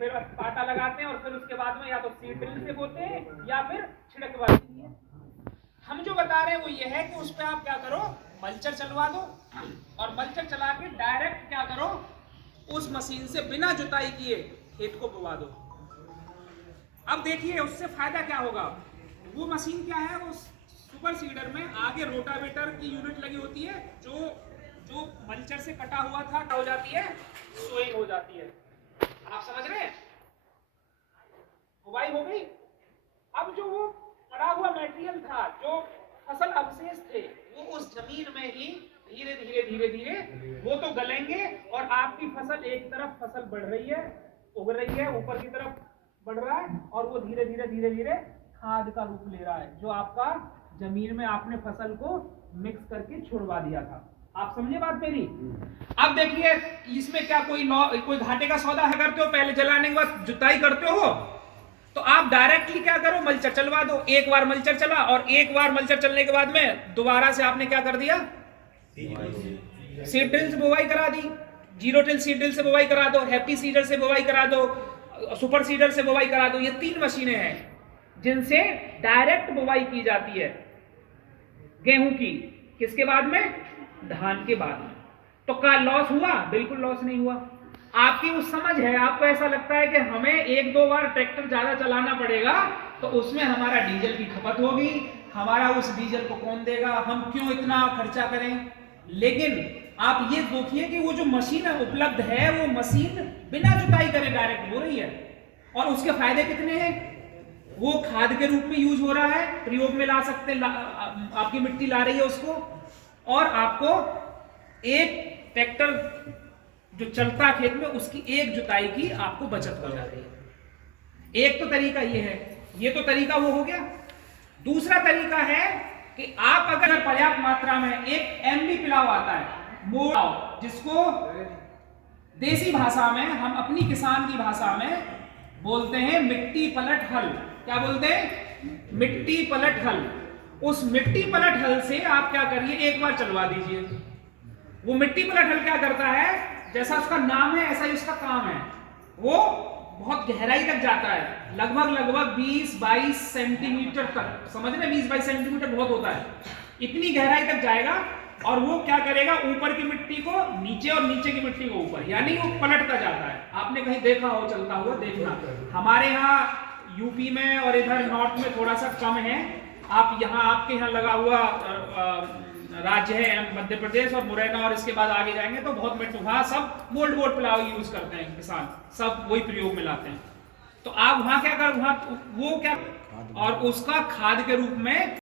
फिर पाटा लगाते हैं और फिर उसके बाद में या तो सीड ड्रिल से बोते हैं या फिर छिड़कवाते हैं। हम जो बता रहे हैं वो ये है कि उस पर आप क्या करो, मल्चर चलवा दो और मल्चर चला के डायरेक्ट क्या करो, उस मशीन से बिना जुताई किए खेत को बोवा दो। अब देखिए उससे फायदा क्या होगा। वो मशीन क्या है, वो सुपर सीडर में आगे रोटावेटर की यूनिट लगी होती है, जो मल्चर से कटा हुआ था हो जाती है, सोइंग हो जाती है। आप समझ रहे हैं, बुवाई हो गई। अब जो वो पड़ा हुआ मटेरियल था, जो फसल अवशेष थे, वो उस जमीन में ही धीरे धीरे धीरे धीरे वो तो गलेंगे और आपकी फसल एक तरफ फसल बढ़ रही है, उग रही है, ऊपर की तरफ बढ़ रहा है और वो धीरे धीरे धीरे धीरे खाद का रूप ले रहा है, जो आपका जमीन में आपने फसल को मिक्स करके छुड़वा दिया था। आप समझे बात मेरी। अब देखिए इसमें क्या कोई घाटे का सौदा है करते हो, पहले जलाने के बाद जुताई करते हो, तो आप डायरेक्टली क्या करो, मल्चर चलवा दो। एक बार मल्चर चला और एक बार मल्चर चलने के बाद में दोबारा से आपने क्या कर दिया, सीड ड्रिल से बुवाई करा दी, जीरो टिल सीड ड्रिल से बुवाई करा दो, हैप्पी सीडर से बुवाई करा दो, सुपर सीडर से बुवाई करा दो। ये 3 मशीनें हैं जिनसे डायरेक्ट बुवाई की जाती है गेहूं की। किसके बाद में, धान के बाद में। तो क्या लॉस हुआ, बिल्कुल लॉस नहीं हुआ। आपकी वो समझ है, आपको ऐसा लगता है कि हमें 1-2 बार ट्रैक्टर ज्यादा चलाना पड़ेगा तो उसमें हमारा डीजल की खपत होगी, हमारा उस डीजल को कौन देगा, हम क्यों इतना खर्चा करें। लेकिन आप ये देखिए कि वो जो मशीन उपलब्ध है, वो मशीन बिना जुताई करे डायरेक्ट हो रही है और उसके फायदे कितने हैं। वो खाद के रूप में यूज हो रहा है, प्रयोग में ला सकते हैं, आपकी मिट्टी ला रही है उसको, और आपको एक ट्रैक्टर जो चलता है खेत में उसकी एक जुताई की आपको बचत हो जाती है। एक तो तरीका ये है, ये तो तरीका वो हो गया। दूसरा तरीका है कि आप अगर पर्याप्त मात्रा में एक एमबी पिलाव आता है, मोड़, जिसको देसी भाषा में, हम अपनी किसान की भाषा में बोलते हैं मिट्टी पलट हल। क्या बोलते हैं, मिट्टी पलट हल। उस मिट्टी पलट हल से आप क्या करिए, एक बार चलवा दीजिए। वो मिट्टी पलट हल क्या करता है, जैसा उसका नाम है ऐसा ही उसका काम है। वो बहुत गहराई तक जाता है, लगभग 20-22 सेंटीमीटर तक। समझ रहे, 20-22 सेंटीमीटर बहुत होता है, इतनी गहराई तक जाएगा। और वो क्या करेगा, ऊपर की मिट्टी को नीचे और नीचे की मिट्टी को ऊपर, यानी वो पलटता जाता है। आपने कहीं देखा हो चलता हुआ, देखना। हमारे यहाँ यूपी में और इधर नॉर्थ में थोड़ा सा कम है। आप यहाँ, आपके यहाँ लगा हुआ राज्य है मध्य प्रदेश और मुरैना, और इसके बाद आगे जाएंगे तो बहुत मिट्टी, वहां सब मोल्ड बोर्ड पिलाव यूज करते हैं किसान, सब वही प्रयोग में लाते हैं। तो आप वहां क्या कर, वहां वो क्या, और उसका खाद के रूप में